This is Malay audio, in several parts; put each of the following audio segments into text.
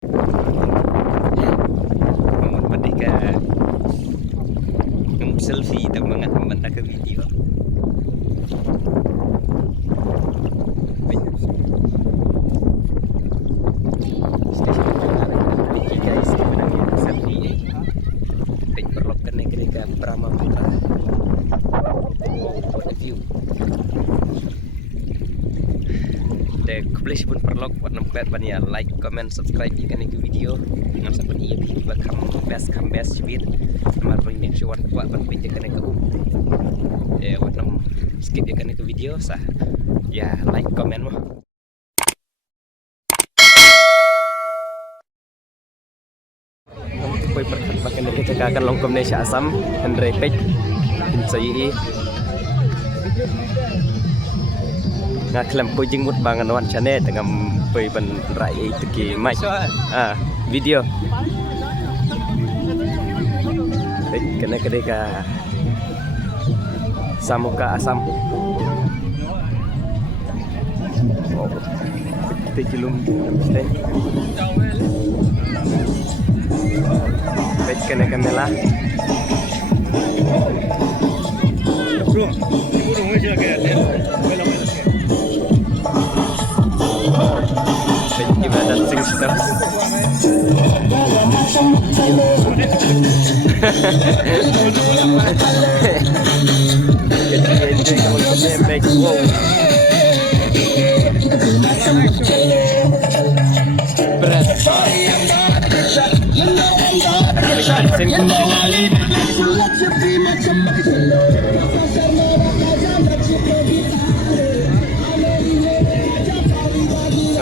Namun merdeka selfie tak banget memandang ke video. Guys, selfie perlokan negeri ke Brahmaputra. What a view. Kublish pun perlok buat nampak banyak like, comment, subscribe jika ni video. Dengan sampai ia tiba come best speed. Nomor pun next one buat penting jika ni ke buat nam skip jika ni ke video sah. Ya like comment mah. Koi perkembangan dari cekakan longkom Indonesia Asam dan repek insai ngaklem pujing mut bangan wan chane dengan pui ban rai itu ki mic video kena kedeka samuka asam kita cilum stay kena kamera bro ibu aja kayak ibadat sing steps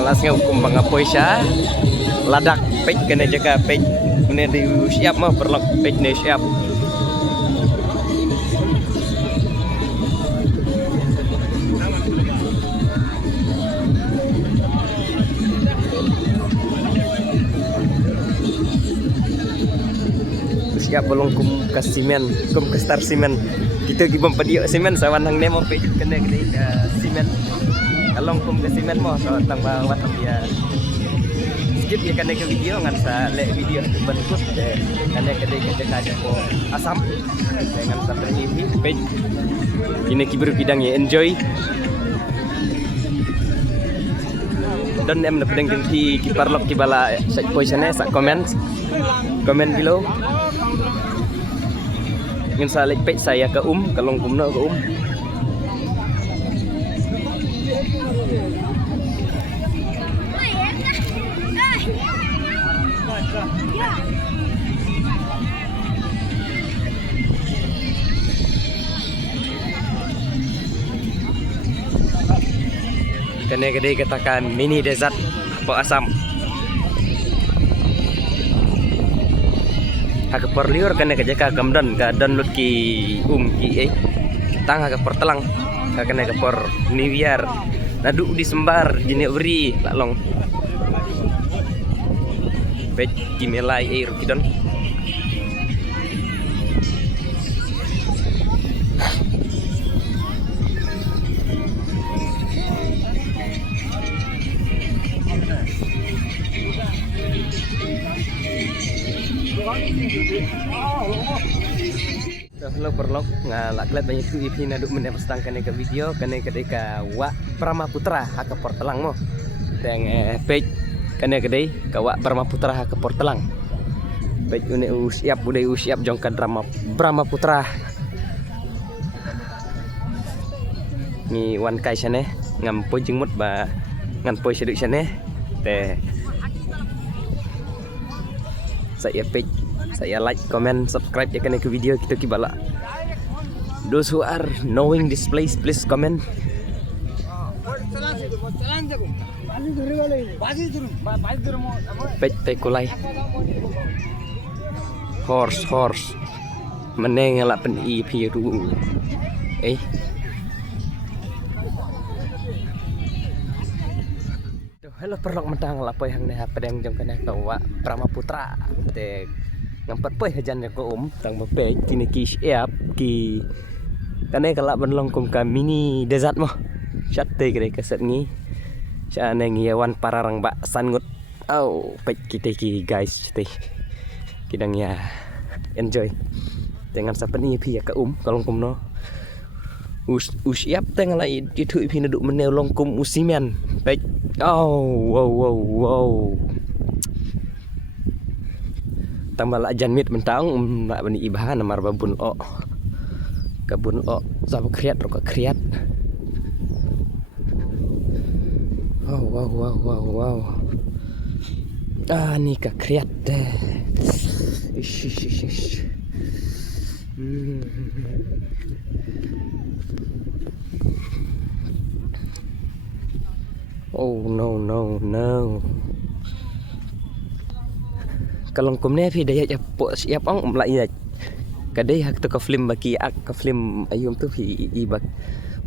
kelasnya hukum bangapoy siya ladak pek kena jaga pek kena di siap mah perlok pek ni siap siap belum kum ke simen kum ke star simen kita gibam padiok simen sawan hang nemo pek kena ke simen kalau kum ke simen mo so tang bawah tang dia skip ya kena ke video ngan sa le video tu bentuk kena ke jaga ko asam dengan sampai ini page ini kibru bidang ya enjoy dan em nak pedang ganti kiparlok kibala sa positionnya sa comment below ingin sa like page saya ke kalau kumno ke kena gede katakan mini desert po asam hak perliur kena kejaka gamdan ka download ki ki tang hak pertelang kena ke per new year nadu di sembar jine uri laklong pet kimelai air kidon Hello perlok ngalak lihat banyak tu IP naduk menepastang kene ke video kene ke deka Wak Brahmaputra hak portelang mo teng page kene ke dei ka Wak Brahmaputra hak portelang page une usiap budai usiap jongka drama Brahmaputra ni wan kai sane ngam poi jingmut ba ngan poi seduk sane te saya page saya like, comment, subscribe ya kan ke video kita kibala. Those who are knowing this place, please comment. Pet kulai. Horse. Meneng ngelak pen EP tu. Halo perlok mentang lapoy hang neha pedang jong kena ke Wak Brahmaputra. Te ngampat poy hajan ya ko tang bape kini ki siap ki kane kalak benlong kum ka mini desert mo chat te kre kaset ni cha neng yawan pararang ba sangut Oh, baik kita ki guys, kita ya enjoy. Dengan siapa nih pi ya ka kalau no. Usiap tengah lain itu pi duduk menel longkum usimen. Baik. Oh, wow. Tambah lah janmit mentang mak bani ibahan namar babun o. Kabun o sama kriat roka kriat. Wow. Ah, ni ka kriat deh. Ish. Oh no. Kalau kumne fi daya po siap ang umlai kadai hak to ka film baki ak ka film ayum tu fi ibak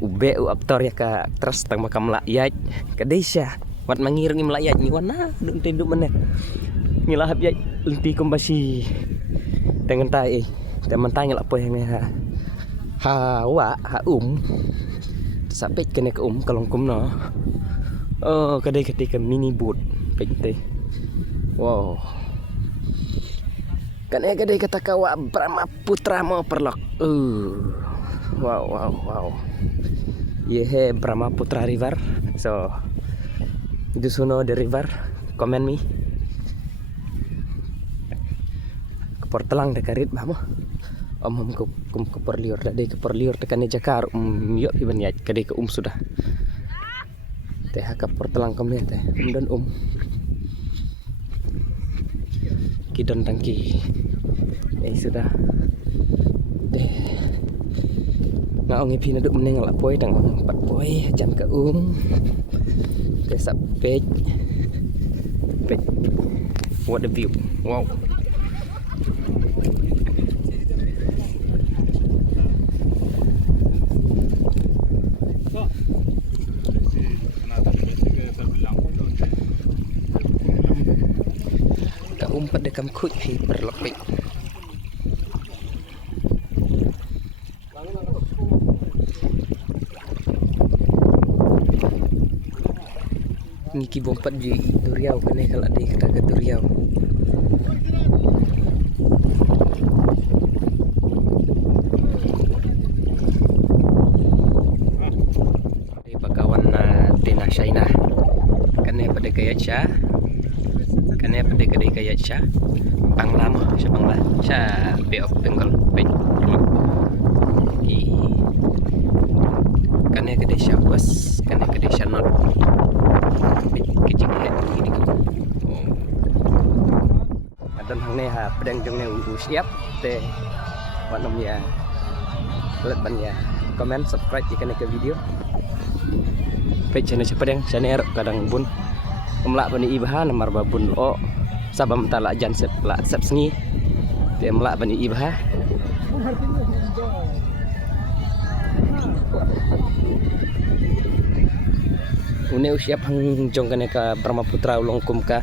ube u aktor ya ka terus tang makam lakyat kadai sya wat mangirung im lakyat ni wana dun tinduk meneh ngilahap ya lenti kumbasi dengan tai teman tanya apa yang ha sampai kena ke kalau no oh kadai ketika mini boat pente wow kan kadai kata kawa Brahmaputra mau perlok wow yeah Brahmaputra river so do you know the river comment me Portelang dekarit bah om ke perliur tadi ke perliur tekan Jakar yuk iban ya kadai ke sudah teh ke Portelang kami teh dan kidon tangki sudah teh ngaong ipi naduk meneng la poi tang 4 poi jam ke teh sapek what a view wow umpat dekam kuy berlopik niki bompat di Duriau kene kalau ada kata ke Duriau di bakawan Tina Shaina kene pada gaya Syah kene pada gaya Syah Bangla Syah Bay of Bengal kene gede Syah West kene gede Syah North kecing head gini dan hangnya pedang jongnya siap teh wanom ya let ban ya comment subscribe jika ke video page channel pedang channel kadang bun umlak bani ibaha namar babun o sabam tala jan sep sengi teh umlak bani ibaha une usiap hang jong kene ka Brahmaputra ulong kum ka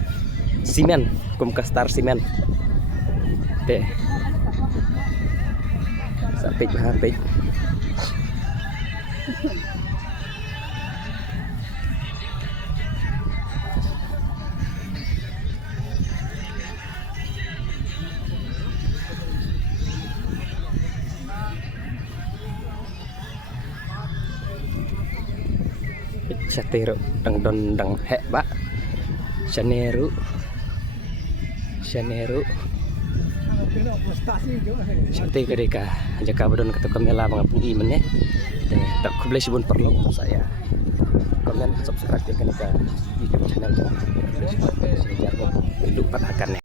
simen kum ka star simen teh sampai HP Satero dang hek ba Shaneru Sate kedeka jaka badon kata kamela mga pung iman ya tak kublay sibun perlu saya komen subscribe ya kan YouTube channel jangan lupa akan